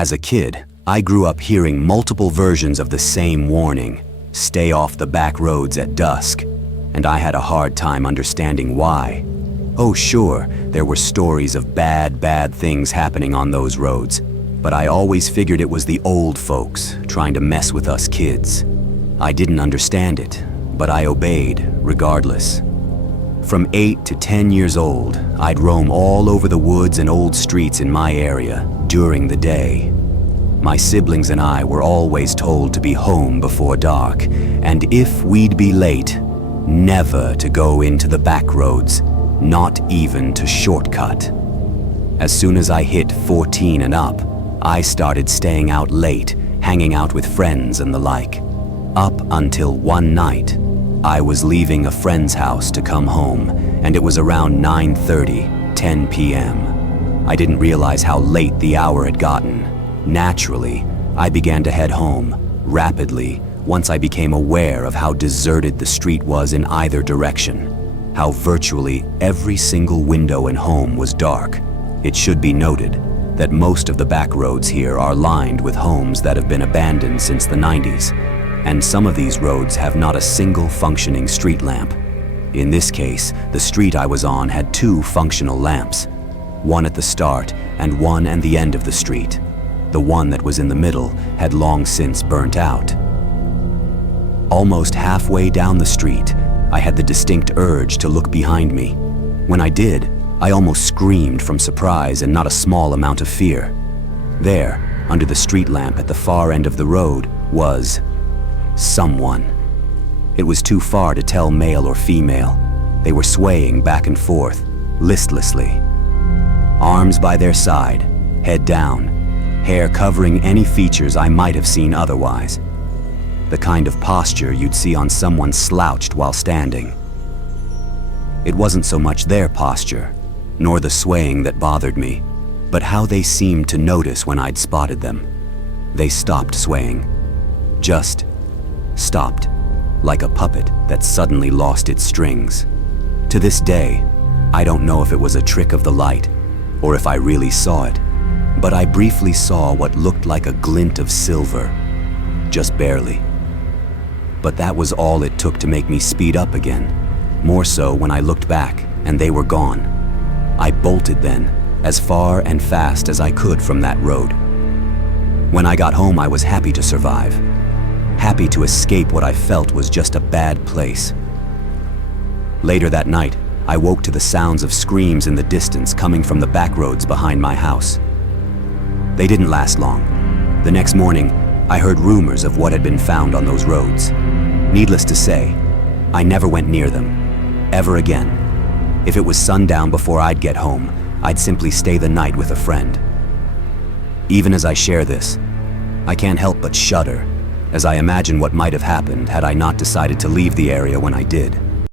As a kid, I grew up hearing multiple versions of the same warning, stay off the back roads at dusk, and I had a hard time understanding why. Oh sure, there were stories of bad things happening on those roads, but I always figured it was the old folks trying to mess with us kids. I didn't understand it, but I obeyed regardless. From 8 to 10 years old, I'd roam all over the woods and old streets in my area during the day. My siblings and I were always told to be home before dark, and if we'd be late, never to go into the back roads, not even to shortcut. As soon as I hit 14 and up, I started staying out late, hanging out with friends and the like. Up until one night, I was leaving a friend's house to come home, and it was around 9:30, 10 p.m. I didn't realize how late the hour had gotten. Naturally, I began to head home, rapidly, once I became aware of how deserted the street was in either direction, how virtually every single window and home was dark. It should be noted that most of the back roads here are lined with homes that have been abandoned since the 90s, and some of these roads have not a single functioning street lamp. In this case, the street I was on had 2 functional lamps, one at the start and one at the end of the street. The one that was in the middle had long since burnt out. Almost halfway down the street, I had the distinct urge to look behind me. When I did, I almost screamed from surprise and not a small amount of fear. There, under the street lamp at the far end of the road, was someone. It was too far to tell male or female. They were swaying back and forth, listlessly. Arms by their side, head down, hair covering any features I might have seen otherwise. The kind of posture you'd see on someone slouched while standing. It wasn't so much their posture, nor the swaying that bothered me, but how they seemed to notice when I'd spotted them. They stopped swaying. Just stopped, like a puppet that suddenly lost its strings. To this day, I don't know if it was a trick of the light, or if I really saw it, but I briefly saw what looked like a glint of silver, just barely. But that was all it took to make me speed up again, more so when I looked back and they were gone. I bolted then, as far and fast as I could from that road. When I got home, I was happy to survive, happy to escape what I felt was just a bad place. Later that night, I woke to the sounds of screams in the distance coming from the back roads behind my house. They didn't last long. The next morning, I heard rumors of what had been found on those roads. Needless to say, I never went near them, ever again. If it was sundown before I'd get home, I'd simply stay the night with a friend. Even as I share this, I can't help but shudder as I imagine what might have happened had I not decided to leave the area when I did.